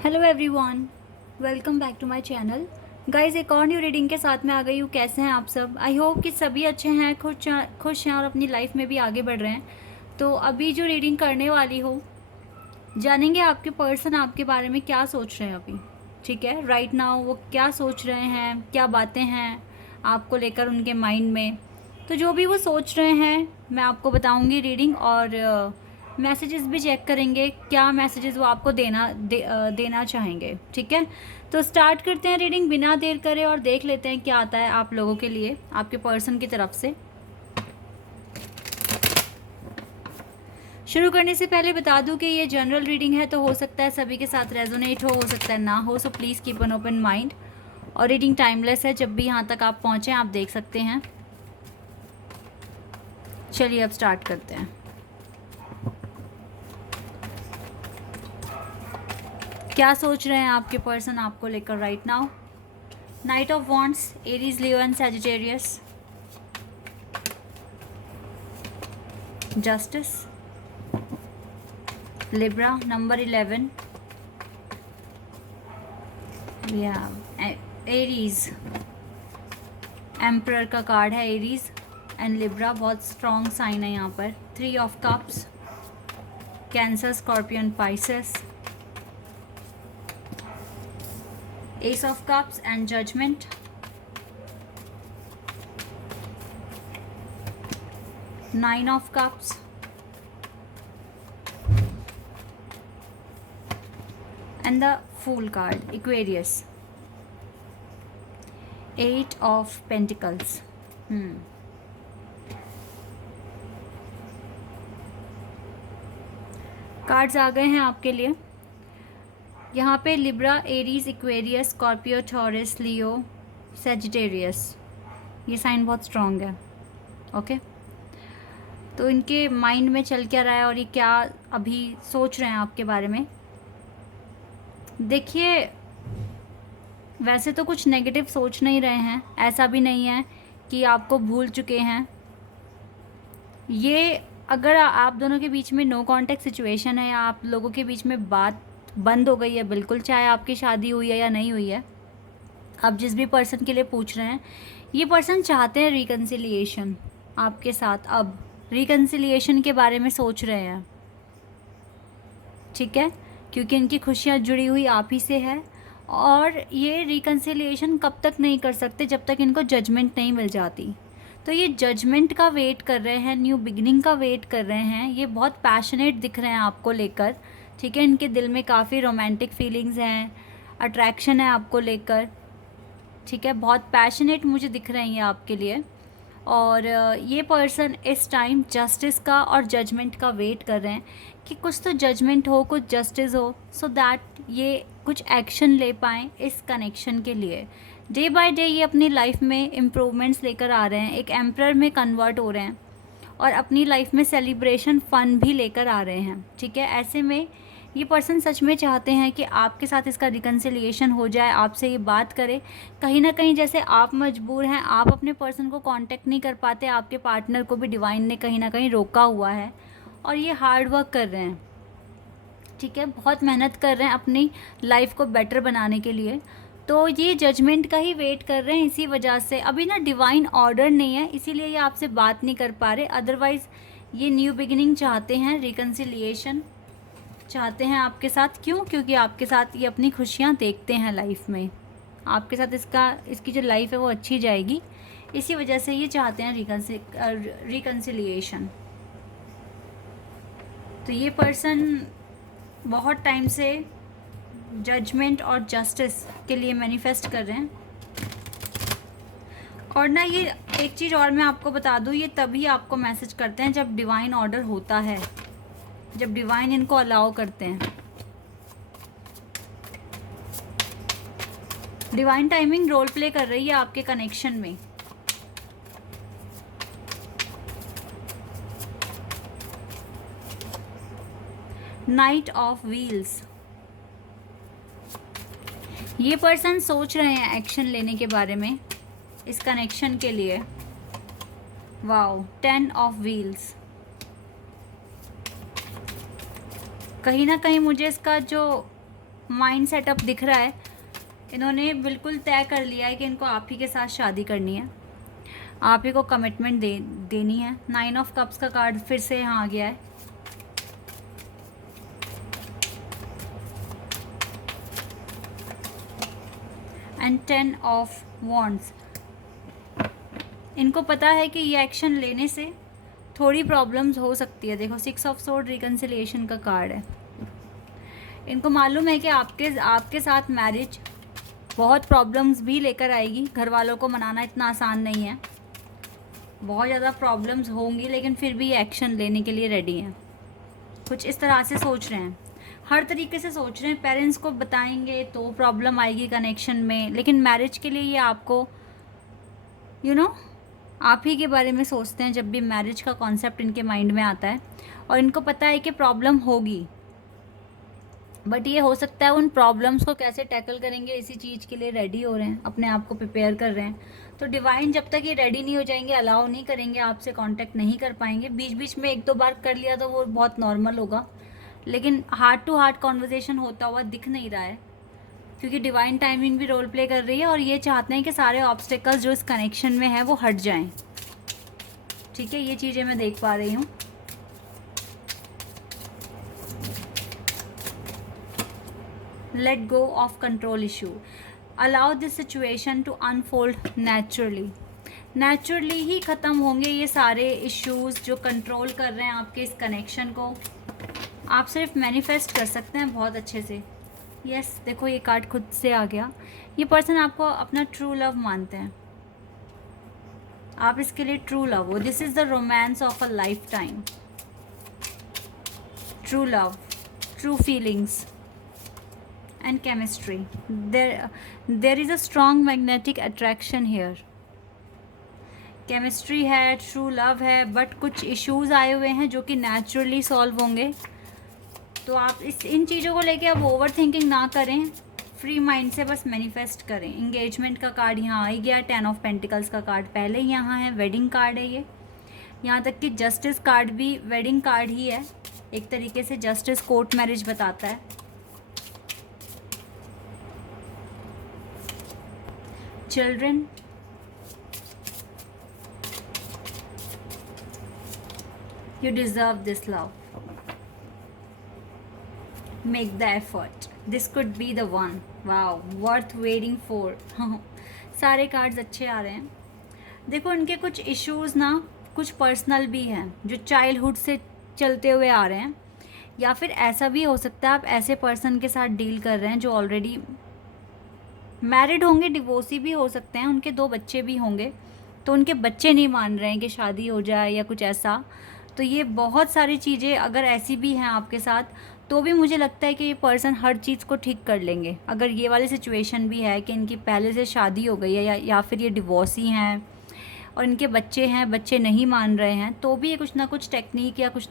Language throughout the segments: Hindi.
Hello everyone, welcome back to my channel. Guys, एक और न्यू रीडिंग के साथ में आ गई हूँ। कैसे हैं आप सब? आई होप कि सभी अच्छे हैं, खुश हैं और अपनी लाइफ में भी आगे बढ़ रहे हैं। तो अभी जो रीडिंग करने वाली हूँ, जानेंगे आपके पर्सन आपके बारे में क्या सोच रहे हैं अभी। ठीक है, राइट नाउ वो क्या सोच रहे हैं, क्या बातें हैं आपको लेकर उनके माइंड में। तो जो भी वो सोच रहे हैं मैं आपको बताऊंगी रीडिंग, और मैसेजेस भी चेक करेंगे क्या मैसेजेस वो आपको देना चाहेंगे। ठीक है, तो स्टार्ट करते हैं रीडिंग बिना देर करे और देख लेते हैं क्या आता है आप लोगों के लिए आपके पर्सन की तरफ से। शुरू करने से पहले बता दूं कि ये जनरल रीडिंग है, तो हो सकता है सभी के साथ रेजोनेट हो सकता है ना हो, so please keep an open mind. और रीडिंग टाइमलेस है, जब भी यहाँ तक आप पहुँचें आप देख सकते हैं। चलिए अब स्टार्ट करते हैं। क्या सोच रहे हैं आपके पर्सन आपको लेकर right now? Knight of wands, Aries, Leo and Sagittarius, justice, Libra, number 11, Aries, emperor का कार्ड है एरीज एंड लिब्रा, बहुत स्ट्रॉन्ग साइन है यहाँ पर। 3 of cups, cancer, scorpion, Pisces, ace of cups and judgement, 9 of cups, and the Fool card, Aquarius, 8 of Pentacles. Cards आ गए हैं आपके लिए। यहाँ पे Libra, Aries, Aquarius, Scorpio, Taurus, Leo, Sagittarius, ये साइन बहुत स्ट्रॉन्ग है। ओके, तो इनके माइंड में चल क्या रहा है और ये क्या अभी सोच रहे हैं आपके बारे में। देखिए, वैसे तो कुछ नेगेटिव सोच नहीं रहे हैं, ऐसा भी नहीं है कि आपको भूल चुके हैं। ये अगर आप दोनों के बीच में नो कॉन्टेक्ट सिचुएशन है या आप लोगों के बीच में बात बंद हो गई है बिल्कुल, चाहे आपकी शादी हुई है या नहीं हुई है, आप जिस भी पर्सन के लिए पूछ रहे हैं, ये पर्सन चाहते हैं रिकन्सिलिएशन आपके साथ। अब रिकन्सिलिएशन के बारे में सोच रहे हैं, ठीक है, क्योंकि इनकी खुशियाँ जुड़ी हुई आप ही से है। और ये रिकन्सिलिएशन कब तक नहीं कर सकते, जब तक इनको जजमेंट नहीं मिल जाती। तो ये जजमेंट का वेट कर रहे हैं, न्यू बिगिनिंग का वेट कर रहे हैं। ये बहुत पैशनेट दिख रहे हैं आपको लेकर, ठीक है। इनके दिल में काफ़ी रोमांटिक फीलिंग्स हैं, अट्रैक्शन है आपको लेकर, ठीक है। बहुत पैशनेट मुझे दिख रहे हैं ये आपके लिए। और ये पर्सन इस टाइम जस्टिस का और जजमेंट का वेट कर रहे हैं कि कुछ तो जजमेंट हो, कुछ जस्टिस हो, सो दैट ये कुछ एक्शन ले पाएँ इस कनेक्शन के लिए। डे बाय डे ये अपनी लाइफ में इम्प्रूवमेंट्स लेकर आ रहे हैं, एक एम्परर में कन्वर्ट हो रहे हैं और अपनी लाइफ में सेलिब्रेशन फन भी लेकर आ रहे हैं, ठीक है। ऐसे में ये पर्सन सच में चाहते हैं कि आपके साथ इसका रिकन्सिलिएशन हो जाए, आपसे ये बात करे। कहीं ना कहीं जैसे आप मजबूर हैं, आप अपने पर्सन को कांटेक्ट नहीं कर पाते, आपके पार्टनर को भी डिवाइन ने कहीं ना कहीं रोका हुआ है और ये हार्ड वर्क कर रहे हैं, ठीक है, बहुत मेहनत कर रहे हैं अपनी लाइफ को बेटर बनाने के लिए। तो ये जजमेंट का ही वेट कर रहे हैं, इसी वजह से अभी ना डिवाइन ऑर्डर नहीं है, इसीलिए ये आपसे बात नहीं कर पा रहे। अदरवाइज़ ये न्यू बिगिनिंग चाहते हैं, रिकन्सिलिएशन चाहते हैं आपके साथ। क्यों? क्योंकि आपके साथ ये अपनी खुशियाँ देखते हैं लाइफ में, आपके साथ इसकी जो लाइफ है वो अच्छी जाएगी, इसी वजह से ये चाहते हैं रिकन्सिलिएशन। तो ये पर्सन बहुत टाइम से जजमेंट और जस्टिस के लिए मैनिफेस्ट कर रहे हैं। और ना ये एक चीज़ और मैं आपको बता दूँ, ये तभी आपको मैसेज करते हैं जब डिवाइन ऑर्डर होता है, जब डिवाइन इनको अलाउ करते हैं। डिवाइन टाइमिंग रोल प्ले कर रही है आपके कनेक्शन में। नाइट ऑफ व्हील्स, ये पर्सन सोच रहे हैं एक्शन लेने के बारे में इस कनेक्शन के लिए। वाओ, 10 ऑफ व्हील्स, कहीं ना कहीं मुझे इसका जो माइंड सेटअप दिख रहा है, इन्होंने बिल्कुल तय कर लिया है कि इनको आप ही के साथ शादी करनी है, आप ही को कमिटमेंट देनी है। 9 ऑफ कप्स का कार्ड फिर से यहाँ आ गया है। And 10 of wands. इनको पता है कि ये एक्शन लेने से थोड़ी प्रॉब्लम्स हो सकती है। देखो 6 ऑफ सोर्ड रिकन्सिलिएशन का कार्ड है। इनको मालूम है कि आपके साथ मैरिज बहुत प्रॉब्लम्स भी लेकर आएगी। घर वालों को मनाना इतना आसान नहीं है, बहुत ज़्यादा प्रॉब्लम्स होंगी, लेकिन फिर भी ये एक्शन लेने के लिए रेडी हैं। कुछ इस तरह से सोच रहे हैं, हर तरीके से सोच रहे हैं। पेरेंट्स को बताएंगे तो प्रॉब्लम आएगी कनेक्शन में, लेकिन मैरिज के लिए ये आपको आप ही के बारे में सोचते हैं जब भी मैरिज का कॉन्सेप्ट इनके माइंड में आता है। और इनको पता है कि प्रॉब्लम होगी, बट ये हो सकता है उन प्रॉब्लम्स को कैसे टैकल करेंगे इसी चीज़ के लिए रेडी हो रहे हैं, अपने आप को प्रिपेयर कर रहे हैं। तो डिवाइन जब तक ये रेडी नहीं हो जाएंगे, अलाउ नहीं करेंगे, आपसे कांटेक्ट नहीं कर पाएंगे। बीच बीच में 1-2 बार कर लिया तो वो बहुत नॉर्मल होगा, लेकिन हार्ट टू हार्ट कॉन्वर्जेसन होता हुआ दिख नहीं रहा है, क्योंकि डिवाइन टाइमिंग भी रोल प्ले कर रही है और ये चाहते हैं कि सारे ऑब्स्टेकल्स जो इस कनेक्शन में है वो हट जाएं। ठीक है, ये चीज़ें मैं देख पा रही हूँ। Let go of control issue, allow this situation to unfold naturally ही ख़त्म होंगे ये सारे इश्यूज़ जो कंट्रोल कर रहे हैं आपके इस कनेक्शन को। आप सिर्फ मैनिफेस्ट कर सकते हैं बहुत अच्छे से। यस, देखो ये कार्ड खुद से आ गया। ये पर्सन आपको अपना ट्रू लव मानते हैं, आप इसके लिए ट्रू लव हो। This is the romance of a life time. True love, true feelings and chemistry. There is a strong magnetic attraction here. Chemistry है, ट्रू लव है, बट कुछ इश्यूज आए हुए हैं जो कि नेचुरली सॉल्व होंगे। तो आप इन चीज़ों को लेके अब ओवर थिंकिंग ना करें, फ्री माइंड से बस मैनिफेस्ट करें। इंगेजमेंट का कार्ड यहाँ आ ही गया, 10 ऑफ पेंटिकल्स का कार्ड पहले ही यहाँ है, वेडिंग कार्ड है ये। यहाँ तक कि जस्टिस कार्ड भी वेडिंग कार्ड ही है, एक तरीके से जस्टिस कोर्ट मैरिज बताता है। Children, you deserve this love. Make the effort. This could be the one. Wow, worth waiting for. सारे कार्ड्स अच्छे आ रहे हैं। देखो इनके कुछ इश्यूज़ ना कुछ पर्सनल भी हैं जो चाइल्डहुड से चलते हुए आ रहे हैं, या फिर ऐसा भी हो सकता है आप ऐसे पर्सन के साथ डील कर रहे हैं जो ऑलरेडी मैरिड होंगे, डिवोर्सी भी हो सकते हैं, उनके 2 बच्चे भी होंगे, तो उनके बच्चे नहीं मान रहे हैं कि शादी हो जाए या कुछ ऐसा। तो ये बहुत सारी चीज़ें अगर ऐसी भी हैं आपके साथ, तो भी मुझे लगता है कि ये पर्सन हर चीज़ को ठीक कर लेंगे। अगर ये वाली सिचुएशन भी है कि इनकी पहले से शादी हो गई है या फिर ये डिवोर्सी हैं और इनके बच्चे हैं, बच्चे नहीं मान रहे हैं, तो भी ये कुछ ना कुछ टेक्निक या कुछ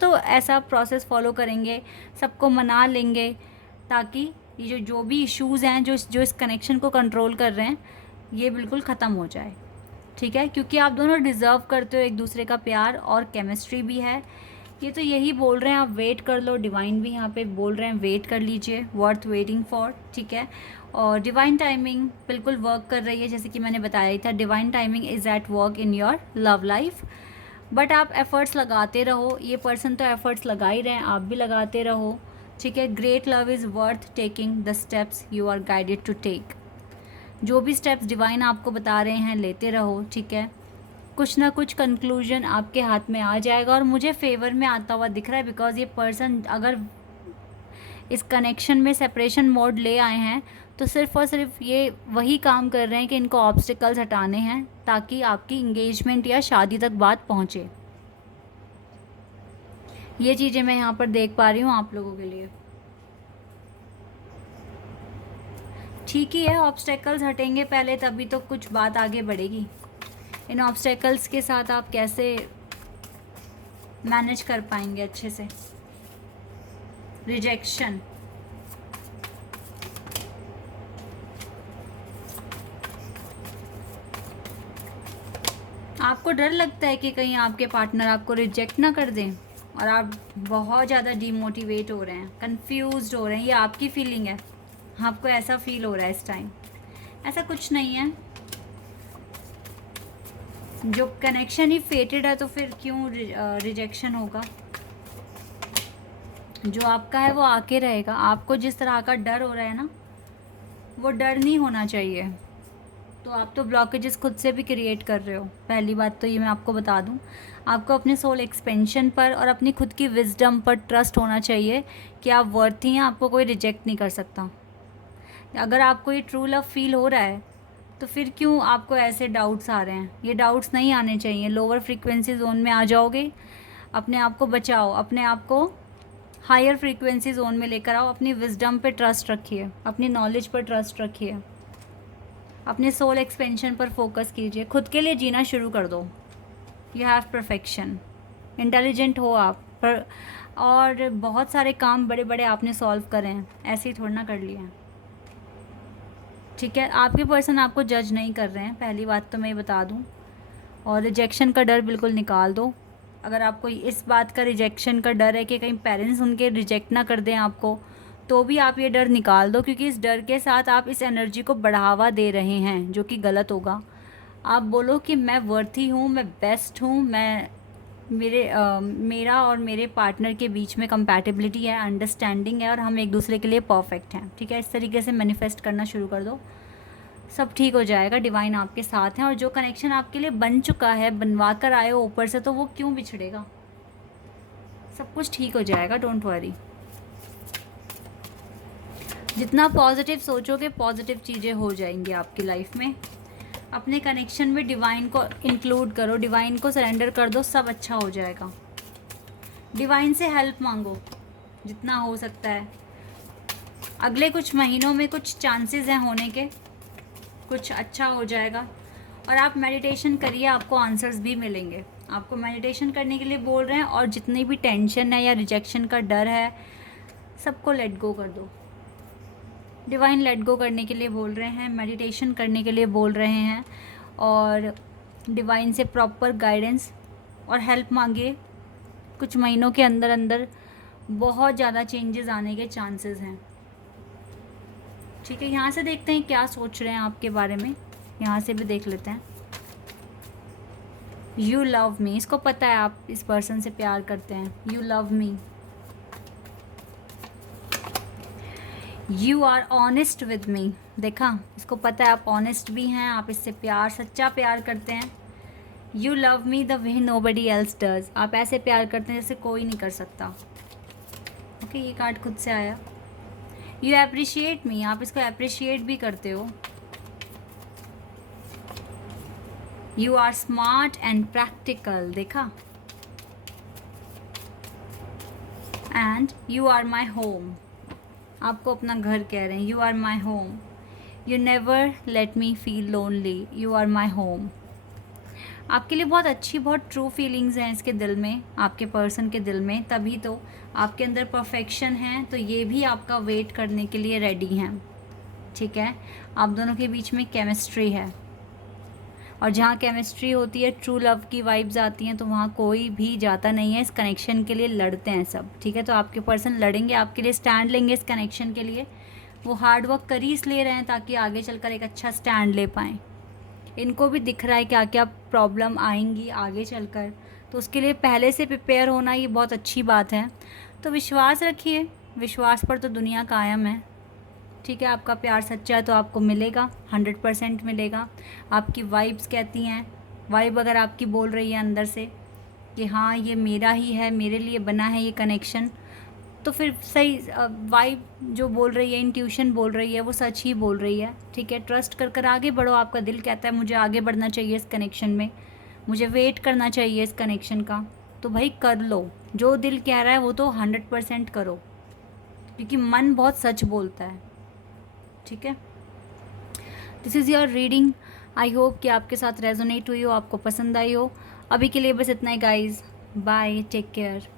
तो ऐसा प्रोसेस फॉलो करेंगे, सबको मना लेंगे, ताकि ये जो भी इश्यूज़ हैं जो इस कनेक्शन को कंट्रोल कर रहे हैं ये बिल्कुल ख़त्म हो जाए। ठीक है, क्योंकि आप दोनों डिज़र्व करते हो एक दूसरे का प्यार, और केमिस्ट्री भी है। ये तो यही बोल रहे हैं, आप वेट कर लो। डिवाइन भी यहाँ पे बोल रहे हैं वेट कर लीजिए, वर्थ वेटिंग फॉर। ठीक है, और डिवाइन टाइमिंग बिल्कुल वर्क कर रही है, जैसे कि मैंने बताया ही था, divine timing is at work in your love life. But आप एफ़र्ट्स लगाते रहो, ये पर्सन तो एफ़र्ट्स लगा ही रहे हैं, आप भी लगाते रहो। ठीक है, great love is worth taking the steps you are guided to take. जो भी स्टेप्स डिवाइन आपको बता रहे हैं लेते रहो। ठीक है, कुछ ना कुछ कंक्लूजन आपके हाथ में आ जाएगा और मुझे फेवर में आता हुआ दिख रहा है, बिकॉज ये पर्सन अगर इस कनेक्शन में सेपरेशन मोड ले आए हैं तो सिर्फ और सिर्फ ये वही काम कर रहे हैं कि इनको ऑब्स्टिकल्स हटाने हैं ताकि आपकी इंगेजमेंट या शादी तक बात पहुँचे। ये चीज़ें मैं यहाँ पर देख पा रही हूँ आप लोगों के लिए। ठीक ही है, ऑब्स्टेकल्स हटेंगे पहले, तभी तो कुछ बात आगे बढ़ेगी। इन ऑब्स्टेकल्स के साथ आप कैसे मैनेज कर पाएंगे अच्छे से। रिजेक्शन, आपको डर लगता है कि कहीं आपके पार्टनर आपको रिजेक्ट ना कर दें, और आप बहुत ज़्यादा डीमोटिवेट हो रहे हैं, कंफ्यूज्ड हो रहे हैं, ये आपकी फीलिंग है, आपको ऐसा फील हो रहा है इस टाइम। ऐसा कुछ नहीं है, जो कनेक्शन ही फेटेड है तो फिर क्यों रिजेक्शन होगा। जो आपका है वो आके रहेगा। आपको जिस तरह का डर हो रहा है ना, वो डर नहीं होना चाहिए। तो आप तो ब्लॉकेजेस खुद से भी क्रिएट कर रहे हो। पहली बात तो ये मैं आपको बता दूं, आपको अपने सोल एक्सपेंशन पर और अपनी खुद की विजडम पर ट्रस्ट होना चाहिए कि आप वर्थी हैं, आपको कोई रिजेक्ट नहीं कर सकता। अगर आपको ये ट्रू लव फील हो रहा है तो फिर क्यों आपको ऐसे डाउट्स आ रहे हैं। ये डाउट्स नहीं आने चाहिए। लोअर फ्रीक्वेंसी जोन में आ जाओगे, अपने आप को बचाओ, अपने आप को हायर फ्रीक्वेंसी जोन में लेकर आओ। अपनी विजडम पे ट्रस्ट रखिए, अपनी नॉलेज पर ट्रस्ट रखिए, अपने सोल एक्सपेंशन पर फोकस कीजिए, खुद के लिए जीना शुरू कर दो। यू हैव परफेक्शन, इंटेलिजेंट हो आप पर, और बहुत सारे काम बड़े बड़े आपने सॉल्व करे हैं, ऐसे ही थोड़ा ना कर लिए हैं। ठीक है, आपके पर्सन आपको जज नहीं कर रहे हैं, पहली बात तो मैं ये बता दूं। और रिजेक्शन का डर बिल्कुल निकाल दो। अगर आपको इस बात का रिजेक्शन का डर है कि कहीं पेरेंट्स उनके रिजेक्ट ना कर दें आपको, तो भी आप ये डर निकाल दो, क्योंकि इस डर के साथ आप इस एनर्जी को बढ़ावा दे रहे हैं, जो कि गलत होगा। आप बोलो कि मैं वर्थी हूँ, मैं बेस्ट हूँ, मैं मेरा और मेरे पार्टनर के बीच में कंपैटिबिलिटी है, अंडरस्टैंडिंग है और हम एक दूसरे के लिए परफेक्ट हैं। ठीक है, इस तरीके से मैनिफेस्ट करना शुरू कर दो, सब ठीक हो जाएगा। डिवाइन आपके साथ हैं, और जो कनेक्शन आपके लिए बन चुका है, बनवा कर आए हो ऊपर से, तो वो क्यों बिछड़ेगा। सब कुछ ठीक हो जाएगा, डोंट वरी। जितना पॉजिटिव सोचोगे पॉजिटिव चीज़ें हो जाएंगी आपकी लाइफ में। अपने कनेक्शन में डिवाइन को इंक्लूड करो, डिवाइन को सरेंडर कर दो, सब अच्छा हो जाएगा। डिवाइन से हेल्प मांगो जितना हो सकता है। अगले कुछ महीनों में कुछ चांसेस हैं होने के, कुछ अच्छा हो जाएगा। और आप मेडिटेशन करिए, आपको आंसर्स भी मिलेंगे। आपको मेडिटेशन करने के लिए बोल रहे हैं, और जितनी भी टेंशन है या रिजेक्शन का डर है, सबको लेट गो कर दो। डिवाइन लेट गो करने के लिए बोल रहे हैं, मेडिटेशन करने के लिए बोल रहे हैं, और डिवाइन से प्रॉपर गाइडेंस और हेल्प मांगिए। कुछ महीनों के अंदर अंदर बहुत ज़्यादा चेंजेस आने के चांसेस हैं। ठीक है, यहाँ से देखते हैं क्या सोच रहे हैं आपके बारे में, यहाँ से भी देख लेते हैं। यू लव मी, इसको पता है आप इस पर्सन से प्यार करते हैं। You love me, you are honest with me. देखा, इसको पता है आप ऑनेस्ट भी हैं, आप इससे प्यार, सच्चा प्यार करते हैं। You love me the way nobody else does, आप ऐसे प्यार करते हैं जैसे कोई नहीं कर सकता। ओके, ये कार्ड खुद से आया। यू अप्रिशिएट मी, आप इसको अप्रिशिएट भी करते हो। You are smart and practical, देखा। And you are my home, आपको अपना घर कह रहे हैं। You are my home, you never let me feel lonely, you are my home. आपके लिए बहुत अच्छी, बहुत ट्रू फीलिंग्स हैं इसके दिल में, आपके पर्सन के दिल में, तभी तो आपके अंदर परफेक्शन है, तो ये भी आपका वेट करने के लिए रेडी हैं। ठीक है, आप दोनों के बीच में केमिस्ट्री है, और जहाँ केमिस्ट्री होती है, ट्रू लव की वाइब्स आती हैं, तो वहाँ कोई भी जाता नहीं है। इस कनेक्शन के लिए लड़ते हैं सब। ठीक है, तो आपके पर्सन लड़ेंगे आपके लिए, स्टैंड लेंगे इस कनेक्शन के लिए। वो हार्ड वर्क कर ही इसलिए रहे हैं ताकि आगे चलकर एक अच्छा स्टैंड ले पाएँ। इनको भी दिख रहा है क्या क्या प्रॉब्लम आएंगी आगे चलकर, तो उसके लिए पहले से प्रिपेयर होना ये बहुत अच्छी बात है। तो विश्वास रखिए, विश्वास पर तो दुनिया कायम है। ठीक है, आपका प्यार सच्चा है तो आपको मिलेगा, 100% मिलेगा। आपकी वाइब्स कहती हैं, वाइब अगर आपकी बोल रही है अंदर से कि हाँ ये मेरा ही है, मेरे लिए बना है ये कनेक्शन, तो फिर सही वाइब जो बोल रही है, इंट्यूशन बोल रही है, वो सच ही बोल रही है। ठीक है, ट्रस्ट कर कर आगे बढ़ो। आपका दिल कहता है मुझे आगे बढ़ना चाहिए इस कनेक्शन में, मुझे वेट करना चाहिए इस कनेक्शन का, तो भाई कर लो। जो दिल कह रहा है वो तो 100% करो, क्योंकि मन बहुत सच बोलता है। ठीक है, this is your reading. I hope कि आपके साथ रेजोनेट हुई हो, आपको पसंद आई हो। अभी के लिए बस इतना ही गाइज, बाय, टेक केयर।